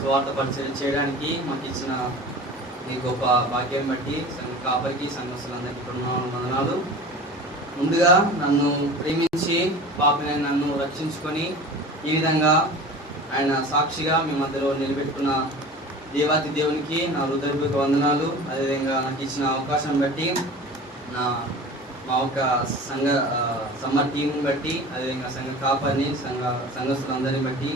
సువార్త పరిచయం చేయడానికి మాకు ఇచ్చిన ఈ గొప్ప భాగ్యం బట్టి కాపరికి సంఘస్థులందరికీ వందనాలు. ముందుగా నన్ను ప్రేమించి పాపని నన్ను రక్షించుకొని ఈ విధంగా ఆయన సాక్షిగా మీ మధ్యలో నిలబెట్టుకున్న దేవాతి దేవునికి నా హృదయపూర్వక వందనాలు. అదేవిధంగా నాకు ఇచ్చిన అవకాశం బట్టి మా ఒక సమ్మర్ టీం బట్టి, అదేవిధంగా సంఘ కాపరిని సంఘస్థులందరినీ బట్టి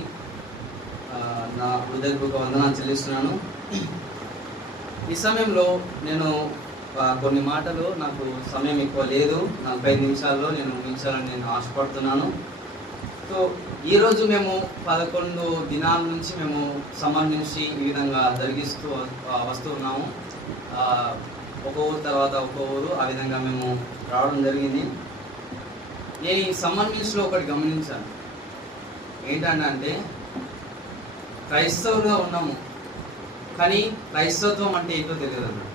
నా హృదయపూర్వక వందనాలు చెల్లిస్తున్నాను. ఈ సమయంలో నేను కొన్ని మాటలు, నాకు సమయం ఎక్కువ లేదు, 45 నిమిషాల్లో నేను ముగించాలని నేను ఆశపడుతున్నాను. సో ఈరోజు మేము 11 దినాల నుంచి మేము సమ్మర్ నుంచి ఈ విధంగా జరిగిస్తూ వస్తూ ఉన్నాము. ఒక ఊరు తర్వాత ఒక ఊరు ఆ విధంగా మేము రావడం జరిగింది. నేను ఈ సమ్మర్ న్యూస్లో ఒకటి గమనించాను. ఏంటంటే క్రైస్తవులుగా ఉన్నాము, కానీ క్రైస్తవత్వం అంటే ఏంటో తెలియదు అన్నమాట.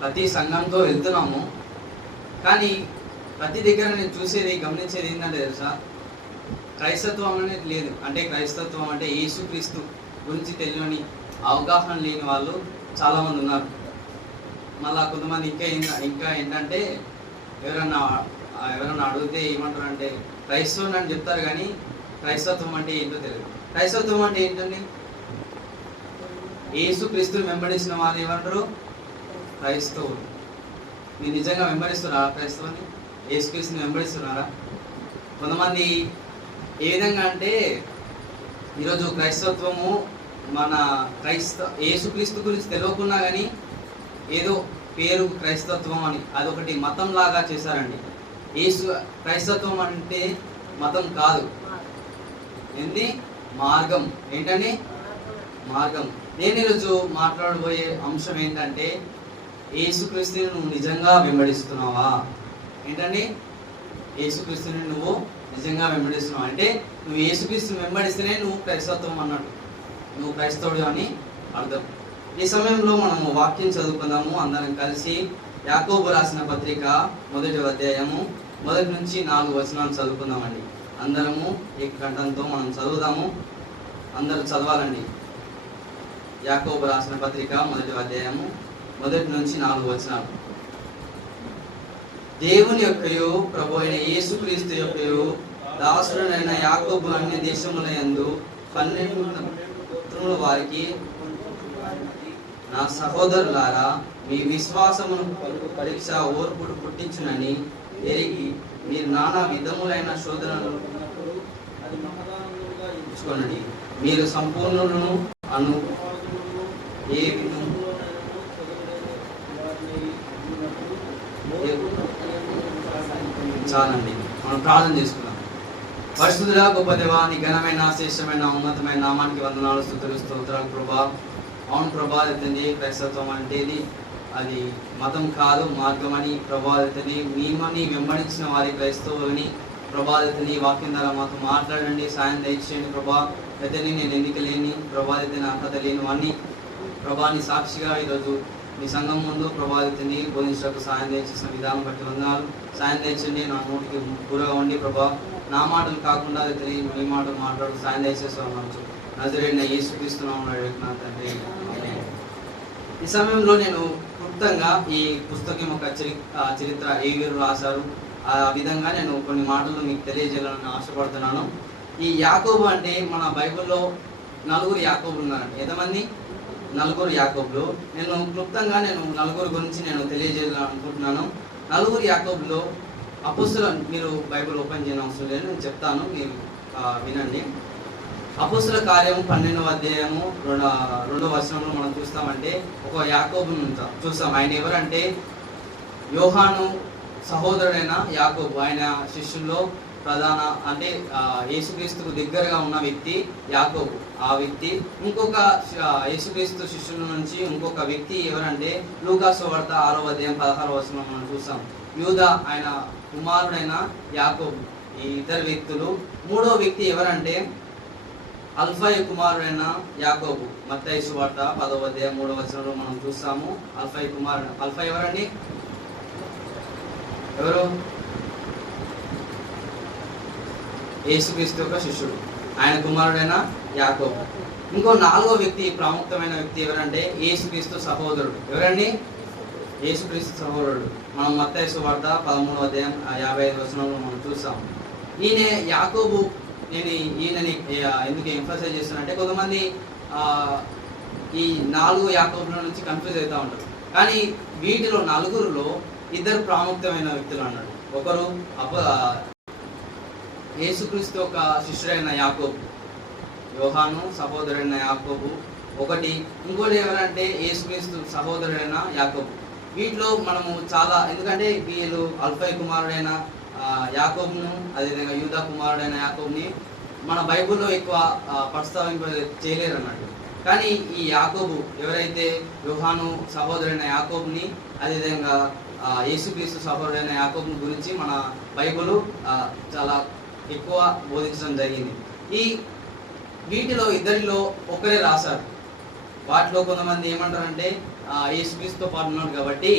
ప్రతి సంఘంతో వెళ్తున్నాము, కానీ ప్రతి దగ్గర నేను చూసేది గమనించేది ఏంటంటే తెలుసా, క్రైస్తత్వం అనేది లేదు. అంటే క్రైస్తత్వం అంటే యేసుక్రీస్తు గురించి తెలియని అవగాహన లేని వాళ్ళు చాలామంది ఉన్నారు. మళ్ళీ కొంతమంది ఇంకా ఏంటంటే ఎవరన్నా అడిగితే ఏమంటారంటే క్రైస్తవుని అని చెప్తారు, కానీ క్రైస్తత్వం అంటే ఏంటో తెలియదు. క్రైస్తత్వం అంటే ఏంటండి? యేసుక్రీస్తుని వెంబడించిన వాళ్ళు ఏమంటారు? క్రైస్తవులు. మీరు నిజంగా వెంబడిస్తున్నారా క్రైస్తవాన్ని? యేసుక్రీస్తుని వెంబడిస్తున్నారా? కొంతమంది ఏ విధంగా అంటే ఈరోజు క్రైస్తవత్వము మన యేసుక్రీస్తు గురించి తెలియకున్నా కానీ ఏదో పేరు క్రైస్తవత్వం అని అదొకటి మతం లాగా చేశారండి. క్రైస్తవత్వం అంటే మతం కాదు, ఏంటి? మార్గం. ఏంటండి? మార్గం. నేను ఈరోజు మాట్లాడబోయే అంశం ఏంటంటే, యేసుక్రీస్తుని నువ్వు నిజంగా వెంబడిస్తున్నావా? ఏంటండి? యేసుక్రీస్తుని నువ్వు నిజంగా వెంబడిస్తున్నావు అంటే నువ్వు యేసుక్రీస్తుని వెంబడిస్తేనే నువ్వు క్రైస్తవత్వం అన్నట్టు, నువ్వు క్రైస్తవుడు అని అర్థం. ఈ సమయంలో మనము వాక్యం చదువుకుందాము అందరం కలిసి. యాకోబు రాసిన పత్రిక 1వ అధ్యాయము 1 నుంచి 4 వచనాలు చదువుకుందామండి. అందరము ఏకకంఠంతో మనం చదువుదాము. అందరూ చదవాలండి. యాకోబు రాసిన పత్రిక 1వ అధ్యాయము 1 నుంచి 4 వచనాలు. దేవుని యొక్కయు ప్రభు అయిన యేసుక్రీస్తు యొక్కయు దాసుడైన యాకోబు అన్ని దేశముల యందు 12 వారికి, నా సహోదరులారా, మీ విశ్వాసమును పరీక్ష ఓర్పుడు పుట్టించునని ఎరిగి మీరు నానా విధములైన శోధనలు ఇచ్చుకొనండి. మీరు సంపూర్ణులను అను ఏ చాలండి. మనం ప్రార్థన చేసుకున్నాం. పరిశుద్ధుడా, గొప్ప దేవా, నీ ఘనమైన శ్రేష్టమైన ఉన్నతమైన నామానికి వందనాలు, స్తుతులు, స్తోత్రాలు ప్రభా. అవును ప్రభా, అవుతుంది క్రైస్తత్వం అంటేది అది మతం కాదు, మార్గం అని ప్రభావితని మేమని వెంబడించిన వారి క్రైస్తవులని ప్రభావితని వాక్యం ద్వారా మాతో మాట్లాడండి, సాయం దయచేయండి ప్రభా. అయితే నేను ఎన్నిక లేని ప్రభావితని అర్హత లేని వాడిని ప్రభాని సాక్షిగా ఈరోజు మీ సంఘం ముందు ప్రభావితని బోధించడానికి సాయం దయచేసిన విధానం బట్టి వందనాలు. సాయం దయచండి, నా నోటికి పూరగా ఉండి ప్రభా, నా మాటలు కాకుండా అయితే మీ మాటలు మాట్లాడు సాయం దయచేస్తున్నాను. నజరేయుడైన యేసుక్రీస్తునామమున తండ్రి. ఈ సమయంలో నేను క్లుప్తంగా ఈ పుస్తకం యొక్క చరిత్ర ఏ వీరు రాశారు ఆ విధంగా నేను కొన్ని మాటలు మీకు తెలియజేయాలని ఆశపడుతున్నాను. ఈ యాకోబు అంటే మన బైబిల్లో 4 యాకోబులు ఉన్నారండి. ఎంతమంది? 4 యాకోబులు. నేను క్లుప్తంగా 4 గురించి నేను తెలియజేయాలనుకుంటున్నాను. 4 యాకోబులో అపోస్తుల, మీరు బైబిల్ ఓపెన్ చేయని అవసరం లేదు, నేను చెప్తాను, మీరు వినండి. అపోస్తుల కార్యం 12వ అధ్యాయము 2వ వచనంలో మనం చూస్తామంటే ఒక యాకోబును చూస్తాం. ఆయన ఎవరంటే యోహాను సహోదరుడైన యాకోబు. ఆయన శిష్యుల్లో ప్రధాన అంటే యేసుక్రీస్తుకు దగ్గరగా ఉన్న వ్యక్తి యాకోబు. ఆ వ్యక్తి ఇంకొక యేసుక్రీస్తు శిష్యుల నుంచి ఇంకొక వ్యక్తి ఎవరంటే లూకా సువార్త 6వ అధ్యాయం 16వ వచనంలో మనం చూస్తాం. యూదా ఆయన కుమారుడైన యాకోబు. ఈ ఇద్దరు వ్యక్తులు. 3వ వ్యక్తి ఎవరంటే అల్ఫాయి కుమారుడైన యాకోబు. మత్తయి సువార్త 10వ అధ్యాయం 3వ వచనంలో మనం చూస్తాము. అల్ఫాయి కుమారుడు. అల్ఫాయి ఎవరండి? ఎవరు? యేసుక్రీస్తు యొక్క శిష్యుడు, ఆయన కుమారుడైన యాకోబు. ఇంకో నాలుగో వ్యక్తి, ప్రాముఖ్యమైన వ్యక్తి ఎవరంటే యేసుక్రీస్తు సహోదరుడు. ఎవరండి? యేసుక్రీస్తు సహోదరుడు. మనం మత్తయి సువార్త 13వ అధ్యాయం 55వ వచనంలో మనం చూస్తాం. ఈయన యాకోబు. నేను ఈయనని ఎందుకు ఎంఫసైజ్ చేస్తానంటే కొంతమంది ఈ 4 యాకోబుల నుంచి కన్ఫ్యూజ్ అవుతూ ఉంటారు. కానీ వీటిలో నలుగురులో ఇద్దరు ప్రాముఖ్యమైన వ్యక్తులు అన్నాడు. ఒకరు యేసుక్రీస్తు యొక్క శిష్యుడైన యాకోబు, యోహాను సహోదరుడైన యాకోబు ఒకటి. ఇంకోటి ఎవరంటే యేసుక్రీస్తు సహోదరుడైన యాకోబు. వీటిలో మనము చాలా, ఎందుకంటే వీళ్ళు అల్ఫై కుమారుడైన యాకోబును, అదేవిధంగా యూదా కుమారుడైన యాకోబుని మన బైబిల్లో ఎక్కువ ప్రస్తావింప చేయలేరు అన్నట్టు. కానీ ఈ యాకోబు ఎవరైతే యోహాను సహోదరుడైన యాకోబుని, అదేవిధంగా యేసుక్రీస్తు సహోదరుడైన యాకోబుని గురించి మన బైబిల్ చాలా ఎక్కువ బోధించడం జరిగింది. ఈ వీటిలో ఇద్దరిలో ఒకరే రాశారు. వాటిలో కొంతమంది ఏమంటారంటే యేసుక్రీస్తుతో పాటు ఉన్నాడు కాబట్టి,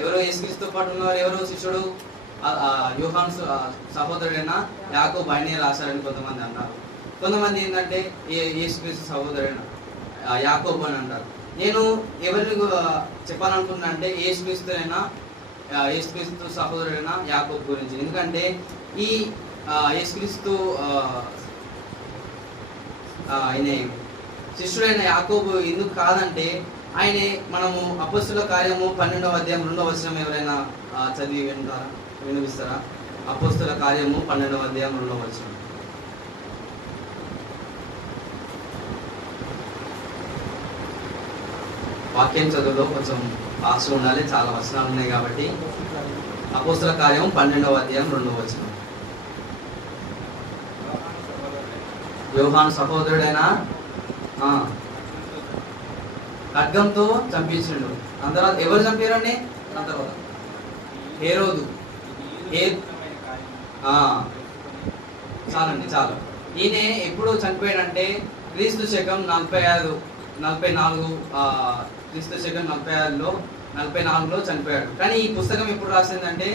ఎవరో యేసుక్రీస్తుతో పాటు ఉన్నారు, ఎవరో శిష్యుడు యోహాను సహోదరుడైన యాకోబు ఆయనే రాశారని కొంతమంది అంటారు. కొంతమంది ఏంటంటే యేసుక్రీస్తు సహోదరుడైన యాకోబు అని అంటారు. నేను ఎవరిని చెప్పాలనుకున్నా అంటే యేసుక్రీస్తు సహోదరుడైన యాకోబు గురించి. ఎందుకంటే ఈ యేసుక్రీస్తు ఆయన శిష్యుడైన యాకోబు ఎందుకు కాదంటే, ఆయనే మనము అపోస్తుల కార్యము 12వ అధ్యాయం 2వ వచనం ఎవరైనా చదివి వినిపిస్తారా? అపోస్తుల కార్యము 12వ అధ్యాయం 2వ వచనం. వాక్యం చదువులో కొంచెం ఆశ ఉండాలి, చాలా వచనాలు ఉన్నాయి కాబట్టి. అపోస్తుల కార్యం 12వ అధ్యాయం 2వ వచనం. యోహాను సహోదరుడైన ఖడ్గంతో చంపించిండు. దాని తర్వాత ఎవరు చంపారండి? దాని తర్వాత హేరోదు. చాలండి, చాలు. ఈయన ఎప్పుడు చనిపోయాడంటే క్రీస్తు శకం 44 క్రీస్తు శకం 44లో చనిపోయాడు. కానీ ఈ పుస్తకం ఎప్పుడు రాసిందంటే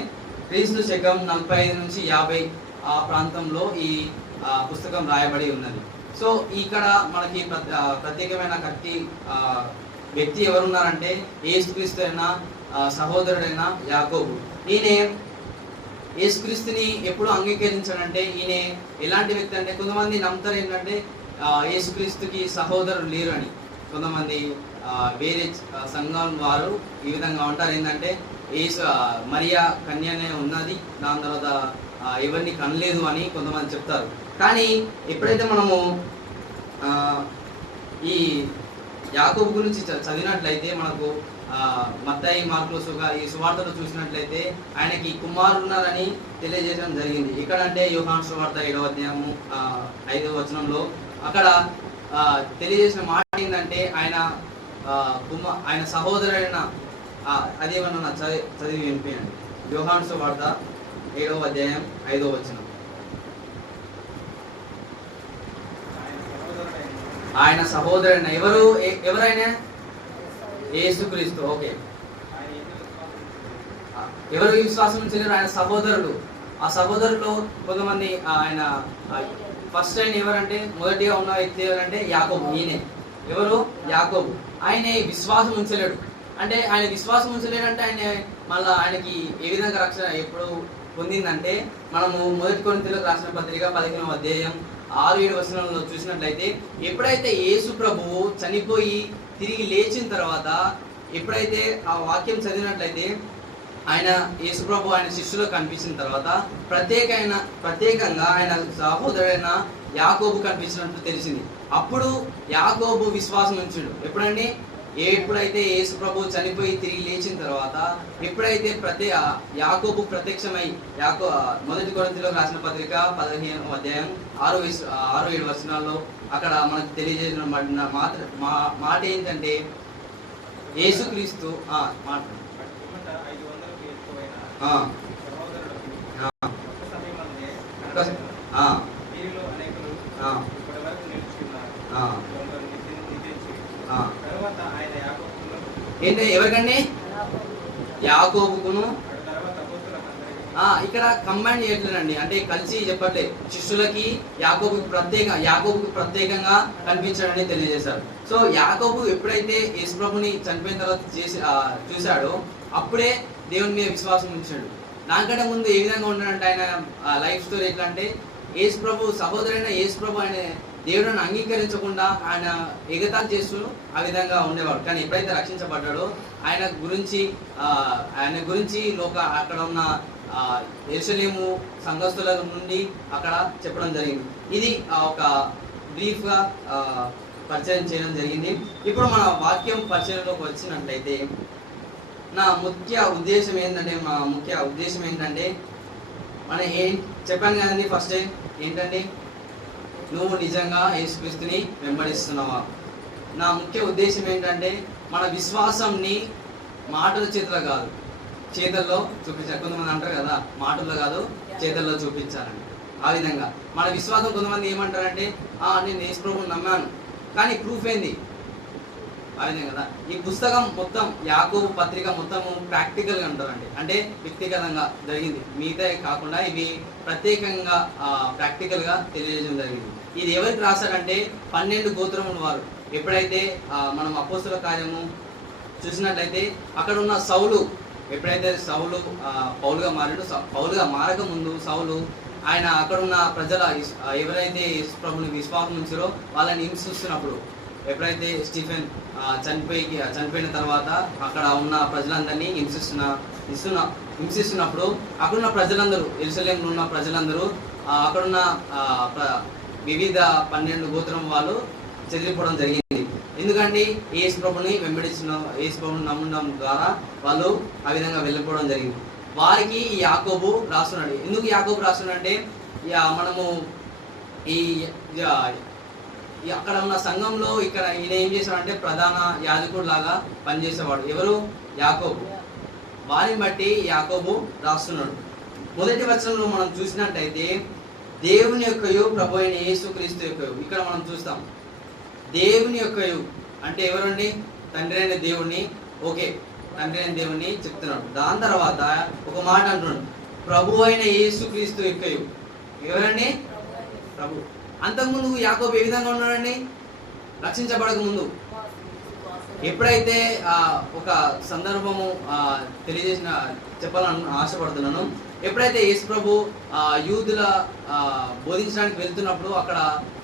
క్రీస్తు శకం 45 నుంచి 50 ఆ ప్రాంతంలో ఈ పుస్తకం రాయబడి ఉన్నది. సో ఇక్కడ మనకి ప్రత్యేకమైన వ్యక్తి ఎవరున్నారంటే యేసుక్రీస్తు అయిన సహోదరుడైన యాకోబు. ఈయన యేసుక్రీస్తుని ఎప్పుడు అంగీకరించాడంటే, ఈయన ఎలాంటి వ్యక్తి అంటే, కొంతమంది నమ్ముతారు ఏంటంటే యేసుక్రీస్తుకి సహోదరులు లేరు అని. కొంతమంది వేరే సంఘం వారు ఈ విధంగా ఉంటారు ఏంటంటే, మరియా కన్యనే ఉన్నది, దాని తర్వాత ఎవరిని కనలేదు అని కొంతమంది చెప్తారు. కానీ ఎప్పుడైతే మనము ఈ యాకోబు గురించి చదివినట్లయితే, మనకు మత్తయి మార్కులు ఈ సువార్తలు చూసినట్లయితే ఆయనకి కుమారులు ఉన్నారని తెలియజేయడం జరిగింది. ఇక్కడంటే యోహాను సువార్త 7వ అధ్యాయము 5వ వచనంలో అక్కడ తెలియజేసిన మాట ఏంటంటే, ఆయన సహోదరుడైన అదేమన్నా చదివి వినిపించండి. యోహాను సువార్త 7వ అధ్యాయం 5వ వచనం. ఆయన సహోదరుడైన ఎవరైనా యేసుక్రీస్తు. ఓకే, ఎవరు విశ్వాసం ఉంచారు? ఆయన సహోదరులు. ఆ సహోదరులు కొంతమంది ఆయన ఫస్ట్ ఆయన ఎవరంటే, మొదటిగా ఉన్న వ్యక్తి ఎవరంటే యాకోబు. ఈయనే ఎవరు? యాకోబు. ఆయన విశ్వాసం ఉంచలేడు. అంటే ఆయన విశ్వాసం ఉంచలేడంటే ఆయన మళ్ళీ ఆయనకి ఏ విధంగా రక్షణ ఎప్పుడు పొందిందంటే, మనము మొదటి కొరింథీయులకు రాసిన పత్రిక 15వ అధ్యాయం 6-7 వచనాలలో చూసినట్లయితే, ఎప్పుడైతే యేసు ప్రభువు చనిపోయి తిరిగి లేచిన తర్వాత, ఎప్పుడైతే ఆ వాక్యం చదివినట్లయితే, ఆయన యేసు ప్రభు ఆయన శిష్యులకు కనిపించిన తర్వాత ప్రత్యేకంగా ఆయన సహోదరుడైన యాకోబు కనిపించినట్టు తెలిసింది. అప్పుడు యాకోబు విశ్వాసం ఉంచాడు. ఎప్పుడైతే యేసు ప్రభు చనిపోయి తిరిగి లేచిన తర్వాత, ఎప్పుడైతే యాకోబు ప్రత్యక్షమై మొదటి కొరింథీయులకు రాసిన పత్రిక 15వ అధ్యాయం 6-7 వచనాల్లో అక్కడ మనకు తెలియజేసిన మాట ఏంటంటే, యేసుక్రీస్తు ఏంటి ఎవరికండి? యాకోబుకును ఇక్కడ కంబైన్ చేయట్లేదండి, అంటే కలిసి చెప్పట్లే. శిష్యులకి యాకోబుకి ప్రత్యేకంగా కనిపించాడని తెలియజేశారు. సో యాకోబు ఎప్పుడైతే యేసుప్రభుని చనిపోయిన తర్వాత చూశాడో అప్పుడే దేవుని మీద విశ్వాసం ఉంచాడు. దానికంటే ముందు ఏ విధంగా ఉన్నాడంటే ఆయన లైఫ్ స్టోరీ ఎట్లా అంటే, యేసుప్రభు సహోదరైన యేసుప్రభు ఆయన దేవుడిని అంగీకరించకుండా ఆయన ఎగతాళి చేస్తూ ఆ విధంగా ఉండేవాడు. కానీ ఎప్పుడైతే రక్షించబడ్డాడో ఆయన గురించి అక్కడ ఉన్న యెరూషలేము సంఘస్థుల నుండి అక్కడ చెప్పడం జరిగింది. ఇది ఒక బ్రీఫ్గా పరిచయం చేయడం జరిగింది. ఇప్పుడు మన వాక్యం పరిచయంలోకి వచ్చినట్లయితే నా ముఖ్య ఉద్దేశం ఏంటంటే మనం చెప్పాను కదండి ఫస్ట్ ఏంటంటే, నువ్వు నిజంగా యేసుక్రీస్తుని వెంబడిస్తున్నావా? నా ముఖ్య ఉద్దేశం ఏంటంటే మన విశ్వాసంని మాటల చేతల్లో చూపించాలి. కొంతమంది అంటారు కదా, మాటల్లో కాదు చేతల్లో చూపించాలని. ఆ విధంగా మన విశ్వాసం కొంతమంది ఏమంటారంటే, నేను యేసుప్రభువుని నమ్మాను కానీ ప్రూఫ్ ఏంది? ఆ విధంగా కదా ఈ పుస్తకం మొత్తం, యాకోబు పత్రిక మొత్తము ప్రాక్టికల్గా ఉంటారండి, అంటే వ్యక్తిగతంగా జరిగింది. మిగతా కాకుండా ఇవి ప్రత్యేకంగా ప్రాక్టికల్గా తెలియజేయడం జరిగింది. ఇది ఎవరికి రాశారంటే 12 గోత్రముల వారు. ఎప్పుడైతే మనం అపోస్తుల కార్యము చూసినట్లయితే అక్కడ ఉన్న సౌలు, ఎప్పుడైతే సౌలు పౌలుగా మారాడు, పౌలుగా మారక ముందు సౌలు ఆయన అక్కడ ఉన్న ప్రజల ఎవరైతే ప్రభుని విశ్వాసం ఉంచారో వాళ్ళని హింసిస్తున్నప్పుడు, ఎప్పుడైతే స్టీఫెన్ చనిపోయిన తర్వాత అక్కడ ఉన్న ప్రజలందరినీ హింసిస్తున్నప్పుడు అక్కడున్న ప్రజలందరూ, యెరూషలేములో ఉన్న ప్రజలందరూ అక్కడున్న వివిధ 12 గోత్రం వాళ్ళు చెదిరిపోవడం జరిగింది. ఎందుకంటే యేసుప్రభుని నమ్మడం ద్వారా వాళ్ళు ఆ విధంగా వెళ్ళిపోవడం జరిగింది. వారికి యాకోబు రాస్తున్నాడు. ఎందుకు యాకోబు రాస్తున్నాడంటే, మనము అక్కడ ఉన్న సంఘంలో ఇక్కడ ఈయన ఏం చేశాడంటే ప్రధాన యాజకుడు లాగా పనిచేసేవాడు. ఎవరు? యాకోబు. వారిని బట్టి యాకోబు రాస్తున్నాడు. మొదటి వచనంలో మనం చూసినట్టయితే దేవుని యొక్కయు ప్రభు అయిన యేసుక్రీస్తు యొక్కయు. ఇక్కడ మనం చూస్తాం దేవుని యొక్కయు అంటే ఎవరండి? తండ్రి అయిన దేవుణ్ణి. ఓకే, తండ్రి అయిన దేవుణ్ణి చెప్తున్నాడు. దాని తర్వాత ఒక మాట అంటున్నాడు, ప్రభు అయిన యేసుక్రీస్తు యొక్కయు. ఎవరండి? ప్రభు. అంతకుముందు యాకోబు ఏ విధంగా ఉన్నాడండి? రక్షించబడక ముందు. ఎప్పుడైతే ఒక సందర్భము చెప్పాలని ఆశపడుతున్నాను. ఎప్పుడైతే యేసుప్రభు యూదుల బోధించడానికి వెళ్తున్నప్పుడు అక్కడ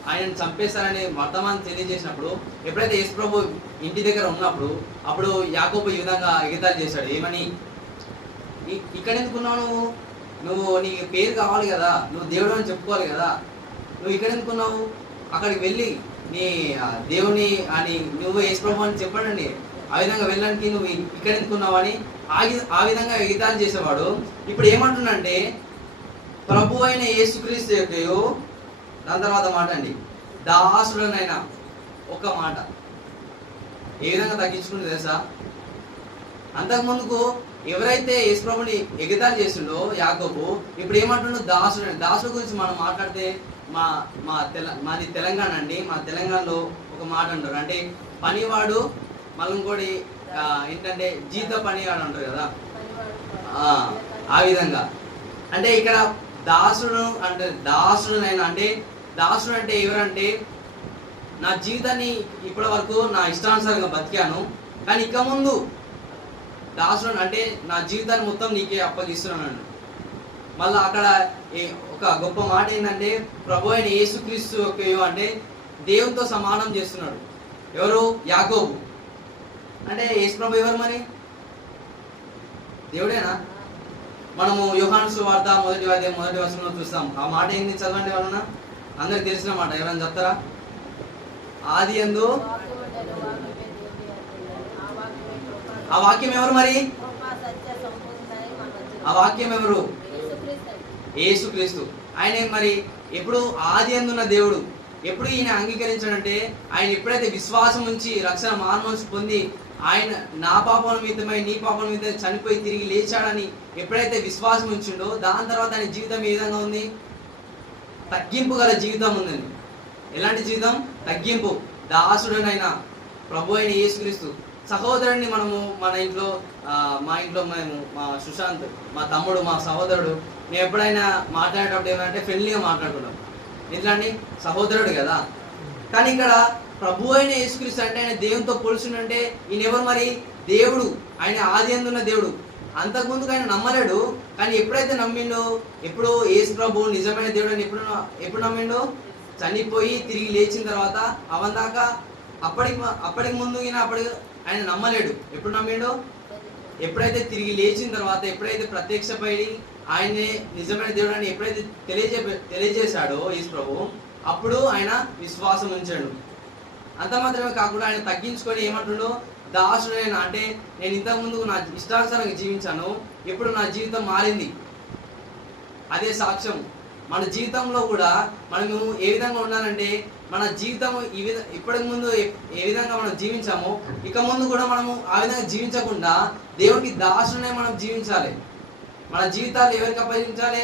ఆయనను చంపేశారని వర్తమానం తెలియజేసినప్పుడు, ఎప్పుడైతే యేసుప్రభు ఇంటి దగ్గర ఉన్నప్పుడు అప్పుడు యాకోబు ఈ విధంగా ఎగతాళి చేశాడు. ఏమని? ఇక్కడ ఎందుకున్నావు నువ్వు నీ పేరు కావాలి కదా, నువ్వు దేవుడు అని చెప్పుకోవాలి కదా, నువ్వు ఇక్కడ ఎందుకున్నావు? అక్కడికి వెళ్ళి నీ దేవుని అని నువ్వు యేసుప్రభు అని చెప్పండి, ఆ విధంగా వెళ్ళడానికి నువ్వు ఇక్కడ ఎందుకున్నావు అని ఆ విధంగా ఎగతాళి చేసేవాడు. ఇప్పుడు ఏమంటున్నంటే ప్రభు అయిన యేసుక్రీస్తు యొక్కయు, దాని తర్వాత మాట అండి, దాసుడనైనా. ఒక మాట ఏ విధంగా తగ్గించుకుంటే తెలుసా? అంతకుముందుకు ఎవరైతే యేసుప్రభుని ఎగతాళి చేసిండో యాకోబు, ఇప్పుడు ఏమంటుండో దాసుడు. దాసుడు గురించి మనం మాట్లాడితే మాది తెలంగాణ అండి. మా తెలంగాణలో ఒక మాట అంటారు, అంటే పనివాడు మళ్ళీ ఇంకోటి ఏంటంటే జీత పనివాడు అంటారు కదా, ఆ విధంగా. అంటే ఇక్కడ దాసుడు అంటే దాసుడునైనా, అంటే దాసుడు అంటే ఎవరంటే నా జీవితాన్ని ఇప్పటి వరకు నా ఇష్టానుసారంగా బతికాను, కానీ ఇక ముందు దాసుడు అంటే నా జీవితాన్ని మొత్తం నీకే అప్పగిస్తున్నాను. మళ్ళీ అక్కడ ఒక గొప్ప మాట ఏంటంటే ప్రభు అయిన యేసుక్రీస్తు యొక్కయు అంటే దేవునితో సమానం చేస్తున్నాడు. ఎవరు? యాకోబు. అంటే యేసుప్రభు ఎవరు మరి? దేవుడేనా? మనము యోహాను సువార్త 1వ అధ్యాయం 1వ వచనంలో చూస్తాం. ఆ మాట ఏంది? చదవండి ఎవరన్నా, అందరికి తెలిసిన మాట. ఎవరైనా చెప్తారా? ఆదియందు. ఆ వాక్యం ఎవరు మరి? ఆ వాక్యం ఎవరు? యేసుక్రీస్తు. ఆయన మరి ఎప్పుడు ఆది అందున్న దేవుడు. ఎప్పుడు ఈయన అంగీకరించాడంటే ఆయన ఎప్పుడైతే విశ్వాసం ఉంచి రక్షణ మానమనసు పొంది ఆయన నా పాపం నిమిత్తమై నీ పాపం నిమిత్తమై చనిపోయి తిరిగి లేచాడని ఎప్పుడైతే విశ్వాసం ఉంచిండో, దాని తర్వాత ఆయన జీవితం ఏ విధంగా ఉంది? తగ్గింపు గల జీవితం ఉందండి. ఎలాంటి జీవితం? తగ్గింపు. దాసుడనైనా ప్రభు అయిన యేసుక్రీస్తు సహోదరుడిని మనము మన ఇంట్లో మా ఇంట్లో మేము మా సుశాంత్, మా తమ్ముడు, మా సహోదరుడు, మేము ఎప్పుడైనా మాట్లాడేటప్పుడు ఏమంటే ఫ్రెండ్లీగా మాట్లాడుకుంటాం. ఎట్లా అండి? సహోదరుడు కదా. కానీ ఇక్కడ ప్రభు అయిన యేసుక్రీస్తు అంటే ఆయన దేవునితో పోల్చుంటే ఈయన ఎవరు మరి? దేవుడు. ఆయన ఆది అందున్న దేవుడు. అంతకుముందుకు ఆయన నమ్మలేడు. కానీ ఎప్పుడైతే నమ్మిండో, ఎప్పుడు యేసు ప్రభు నిజమైన దేవుడు అని ఎప్పుడు నమ్మిండో? చనిపోయి తిరిగి లేచిన తర్వాత. అవందాకా అప్పటికి ముందు ఆయన నమ్మలేడు. ఎప్పుడు నమ్మిండో? ఎప్పుడైతే తిరిగి లేచిన తర్వాత, ఎప్పుడైతే ప్రత్యక్షపై ఆయనే నిజమైన దేవుడు అని ఎప్పుడైతే తెలియజేశాడో యేసు ప్రభు, అప్పుడు ఆయన విశ్వాసం ఉంచాడు. అంత మాత్రమే కాకుండా ఆయన తగ్గించుకొని ఏమంటుండో, దాసుడైన అంటే నేను ఇంతకుముందు నా ఇష్టానుసారంగా జీవించాను, ఇప్పుడు నా జీవితం మారింది. అదే సాక్ష్యం. మన జీవితంలో కూడా మనము ఏ విధంగా ఉండాలంటే, మన జీవితం ఇప్పటికి ముందు ఏ విధంగా మనం జీవించామో ఇక ముందు కూడా మనము ఆ విధంగా జీవించకుండా దేవుడికి దాసునే మనం జీవించాలి. మన జీవితాలు ఎవరికి అప్పగించాలి?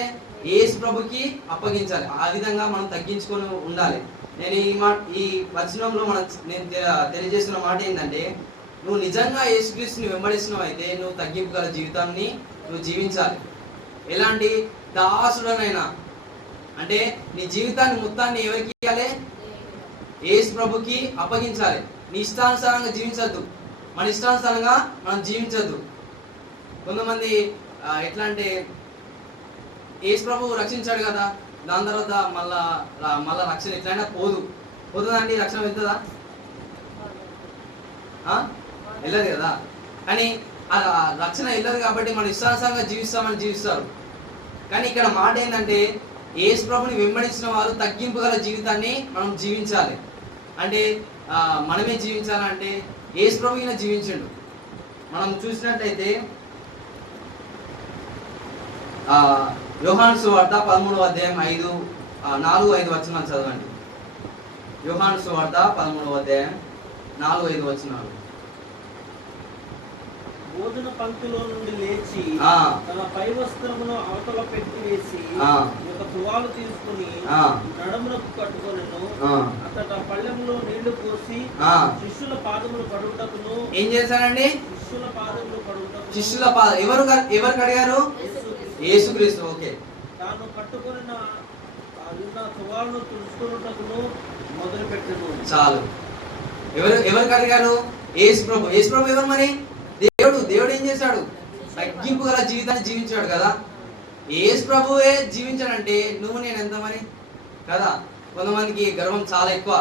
యేసు ప్రభుకి అప్పగించాలి. ఆ విధంగా మనం తగ్గించుకొని ఉండాలి. నేను ఈ వచనంలో నేను తెలియజేస్తున్న మాట ఏంటంటే, నువ్వు నిజంగా యేసుక్రీస్తుని వెంబడిస్తున్నావు అయితే నువ్వు తగ్గింపు గల జీవితాన్ని నువ్వు జీవించాలి. ఎలాంటి? దాసుడనైనా అంటే నీ జీవితాన్ని మొత్తాన్ని ఎవరికి ఇవ్వాలి? యేసు ప్రభుకి అప్పగించాలి. నీ ఇష్టానుసారంగా జీవించద్దు. మన ఇష్టానుసారంగా మనం జీవించద్దు. కొంతమంది ఎట్లా అంటే, యేసు ప్రభు రక్షించాడు కదా, దాని తర్వాత మళ్ళా రక్షణ ఎట్లయినా పోతుందండి. రక్షణ వెళ్తుందా? వెళ్ళదు కదా. కానీ ఆ రక్షణ వెళ్ళదు కాబట్టి మన ఇష్టానుసారంగా జీవిస్తారు. కానీ ఇక్కడ మాట ఏంటంటే, యేసు ప్రభుని వెంబడించిన వారు తగ్గింపు గల జీవితాన్ని మనం జీవించాలి. అంటే మనమే జీవించాలంటే యేసు ప్రభు ఈయన జీవించండు. మనం చూసినట్లయితే యోహాను సువార్త 13వ అధ్యాయం 4-5 వచనాలు చదవండి. యోహాను సువార్త 13వ అధ్యాయం 4-5 వచనాలు. భోజన పంక్తిలో నుండి లేచి తన పై వస్త్రమును అవతల పెట్టి వేసి ఒక తువాలు తీసుకుని నడుమునకు కట్టుకొనెను. అతట పళ్ళెంలో నీళ్లు పోసి శిష్యుల పాదములు కడుగుటకును. ఏం చేశాడండి? శిష్యుల పాదములు కడుగుటకు. శిష్యుల పాదం ఎవరు కడిగారు? యేసుక్రీస్తు. ఓకే. తాను కట్టుకుని తువాలను తుడుచుకున్నటకును మొదలు పెట్టెను. చాలు. ఎవరు కడిగారు? యేసు ప్రభు. యేసు ప్రభు ఎవరు మరి? దేవుడు ఏం చేశాడు? తగ్గింపు గల జీవితాన్ని జీవించాడు కదా. యేసు ప్రభువే జీవించాడంటే నువ్వు నేను ఎంత మరి కదా. కొంతమందికి గర్వం చాలా ఎక్కువ.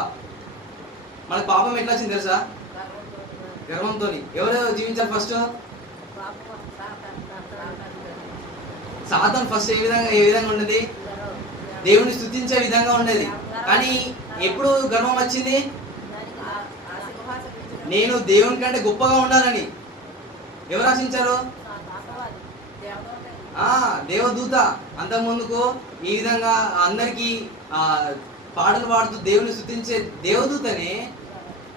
మనకి పాపం ఎట్లా వచ్చింది తెలుసా? గర్వంతో. ఎవరు జీవించారు ఫస్ట్? సాతాను ఫస్ట్ ఏ విధంగా ఉండేది? దేవుని స్తుతించే విధంగా ఉండేది. కానీ ఎప్పుడు గర్వం వచ్చింది? నేను దేవుని కంటే గొప్పగా ఉండాలని. ఎవరు ఆశించారు? దేవదూత. అంతకుముందుకు ఈ విధంగా అందరికీ పాటలు పాడుతూ దేవుని స్తుతించే దేవదూతనే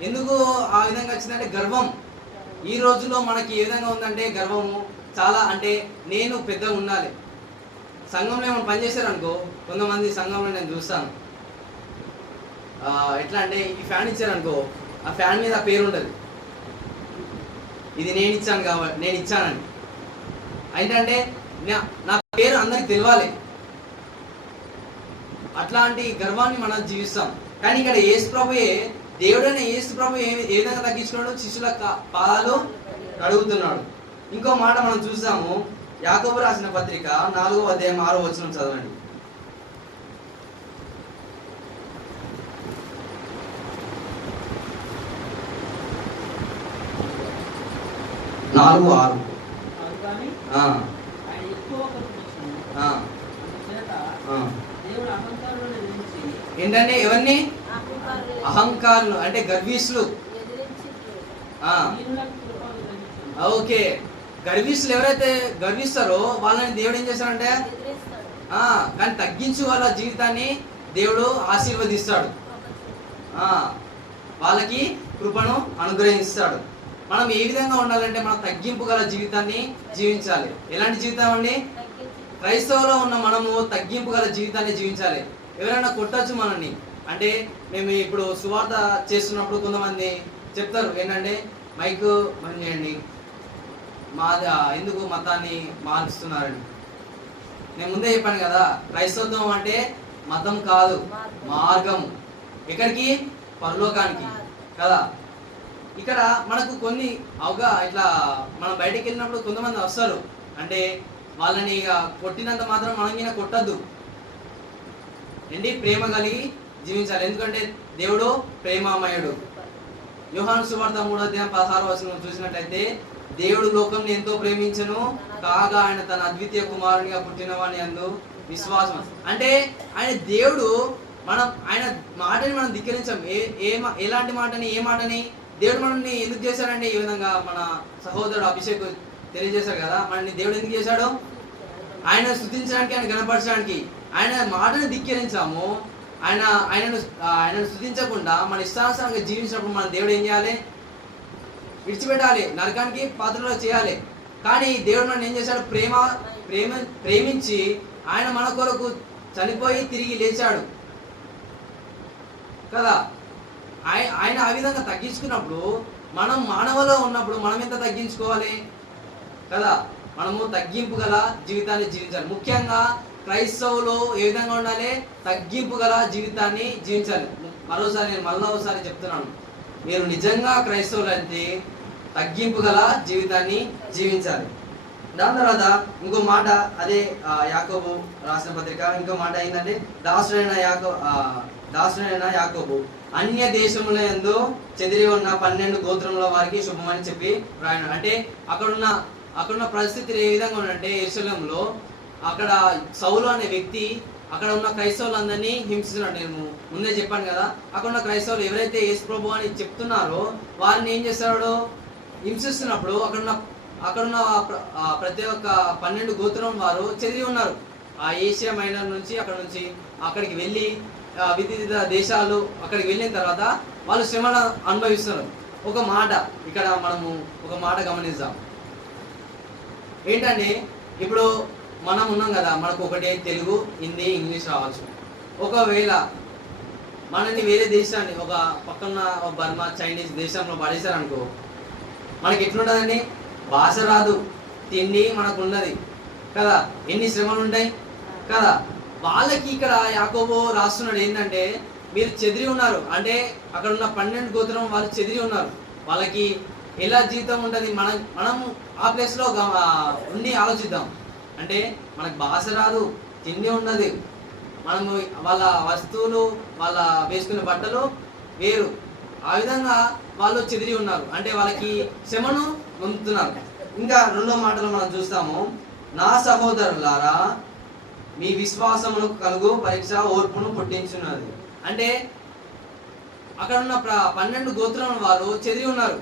ఎందుకు ఆ విధంగా వచ్చిందంటే గర్వం. ఈ రోజుల్లో మనకి ఏ విధంగా ఉందంటే గర్వము చాలా. అంటే నేను పెద్దగా ఉండాలి. సంఘంలో ఏమైనా పనిచేశారనుకో, కొంతమంది సంఘంలో నేను చూస్తాను ఎట్లా అంటే ఈ ఫ్యాన్ ఇచ్చారనుకో, ఆ ఫ్యాన్ మీద పేరు ఉండదు. ఇది నేను ఇచ్చానని. ఏంటంటే నా పేరు అందరికి తెలియాలి. అట్లాంటి గర్వాన్ని మనం జీవిస్తాం. కానీ ఇక్కడ యేసు ప్రభుయే, దేవుడైన యేసు ప్రభు ఏ విధంగా తగ్గించుకున్నాడు? శిష్యుల పాదాలు కడుగుతున్నాడు. ఇంకో మాట మనం చూసాము. యాకోబు రాసిన పత్రిక 4వ అధ్యాయం 6వ వచనం చదవండి. ఏంటంటే ఎవరిని? అహంకారులు అంటే గర్విష్ఠులు. ఓకే. గర్విష్ఠులు ఎవరైతే గర్విస్తారో వాళ్ళని దేవుడు ఏం చేస్తాడంటే కానీ తగ్గించి వాళ్ళ జీవితాన్ని దేవుడు ఆశీర్వదిస్తాడు. వాళ్ళకి కృపను అనుగ్రహిస్తాడు. మనం ఏ విధంగా ఉండాలంటే మనం తగ్గింపు గల జీవితాన్ని జీవించాలి. ఎలాంటి జీవితం అండి? క్రైస్తవులో ఉన్న మనము తగ్గింపు గల జీవితాన్ని జీవించాలి. ఎవరైనా కొట్టచ్చు మనల్ని అంటే, మేము ఇప్పుడు సువార్త చేస్తున్నప్పుడు కొంతమంది చెప్తారు ఏంటంటే, మైక్ బంద్ చేయండి. ఎందుకు మతాన్ని మారుస్తున్నారని నేను ముందే చెప్పాను కదా, క్రైస్తవం అంటే మతం కాదు, మార్గం. ఎక్కడికి? పరలోకానికి కదా. ఇక్కడ మనకు కొన్ని ఇట్లా మనం బయటికి వెళ్ళినప్పుడు కొంతమంది వస్తారు, అంటే వాళ్ళని ఇక కొట్టినంత మాత్రం మనం కొట్టద్దు ఏంటి, ప్రేమ కలిగి జీవించాలి. ఎందుకంటే దేవుడు ప్రేమామయుడు. యోహాను సువార్త 3:16 చూసినట్లయితే, దేవుడు లోకంని ఎంతో ప్రేమించను కాగా ఆయన తన అద్వితీయ కుమారునిగా పుట్టిన వాని యందు విశ్వాసం. అంటే ఆయన దేవుడు, ఆయన మాటని మనం ధిక్కరించాం. ఎలాంటి మాటని, ఏ మాటని దేవుడు మనల్ని ఎందుకు చేశాడంటే, ఈ విధంగా మన సహోదరుడు అభిషేక్ తెలియజేశాడు కదా, మనల్ని దేవుడు ఎందుకు చేశాడు? ఆయన స్తుతించడానికి, ఆయన గణపరచడానికి. ఆయన మాటను ధిక్కరించాము. ఆయనను స్తుతించకుండా మన ఇష్టానుసారంగా జీవించినప్పుడు మన దేవుడు ఏం చేయాలి? విడిచిపెట్టాలి, నరకానికి పాత్రలో చేయాలి. కానీ దేవుడు మనం ఏం చేశాడు? ప్రేమించి ఆయన మన కొరకు చనిపోయి తిరిగి లేచాడు కదా. ఆయన ఆ విధంగా తగ్గించుకున్నప్పుడు, మనం మానవలో ఉన్నప్పుడు మనం ఎంత తగ్గించుకోవాలి కదా. మనము తగ్గింపు గల జీవితాన్ని జీవించాలి. ముఖ్యంగా క్రైస్తవులు ఏ విధంగా ఉండాలి? తగ్గింపు గల జీవితాన్ని జీవించాలి. నేను మళ్ళీ చెప్తున్నాను, మీరు నిజంగా క్రైస్తవులు అంటే తగ్గింపు గల జీవితాన్ని జీవించాలి. దాని తర్వాత ఇంకో మాట, అదే యాకోబు రాసిన పత్రిక ఇంకో మాట ఏంటంటే, దాసుడైన యాకోబు అన్య దేశముల యందు చెదిరి ఉన్న 12 గోత్రముల వారికి శుభమని చెప్పి రాయను. అంటే అక్కడున్న పరిస్థితి ఏ విధంగా ఉందంటే, యెరూషలేములో అక్కడ సౌలు అనే వ్యక్తి అక్కడ ఉన్న క్రైస్తవులందరినీ హింసిస్తున్నాడు. నేను ముందే చెప్పాను కదా, అక్కడ ఉన్న క్రైస్తవులు ఎవరైతే యేసు ప్రభు అని చెప్తున్నారో వారిని ఏం చేస్తాడో హింసిస్తున్నప్పుడు, అక్కడున్న ప్రతి ఒక్క 12 గోత్రం వారు చెదిరి ఉన్నారు. ఆ ఏషియా మైనర్ నుంచి అక్కడికి వెళ్ళి వివిధ దేశాలు అక్కడికి వెళ్ళిన తర్వాత వాళ్ళు శ్రమను అనుభవిస్తున్నారు. ఇక్కడ మనము ఒక మాట గమనిద్దాం. ఏంటంటే, ఇప్పుడు మనం ఉన్నాం కదా, మనకు ఒకటే తెలుగు, హిందీ, ఇంగ్లీష్ రావచ్చు. ఒకవేళ మనని వేరే దేశాన్ని, ఒక పక్కన బర్మా, చైనీస్ దేశంలో పడేశారనుకో, మనకి ఎట్లుంటుందండి? భాష రాదు, తిండి మనకు ఉన్నది కదా, ఎన్ని శ్రమలు ఉంటాయి కదా. వాళ్ళకి ఇక్కడ యాకోబు రాస్తున్నాడు ఏంటంటే, మీరు చెదిరి ఉన్నారు అంటే అక్కడ ఉన్న 12 గోత్రం వాళ్ళు చెదిరి ఉన్నారు. వాళ్ళకి ఎలా జీవితం ఉంటుంది? మనం ఆ ప్లేస్లో ఉండి ఆలోచిద్దాం. అంటే మనకు భాష రాదు, తిండి ఉన్నది, మనము వాళ్ళ వస్తువులు, వాళ్ళ వేసుకునే బట్టలు వేరు. ఆ విధంగా వాళ్ళు చెదిరి ఉన్నారు. అంటే వాళ్ళకి శ్రమను పొందుతున్నారు. ఇంకా రెండో మాటలు మనం చూస్తాము, నా సహోదరులారా మీ విశ్వాసమును కలుగు పరీక్ష ఓర్పును పుట్టించున్నది. అంటే అక్కడ ఉన్న 12 గోత్రం వారు చెదిరి ఉన్నారు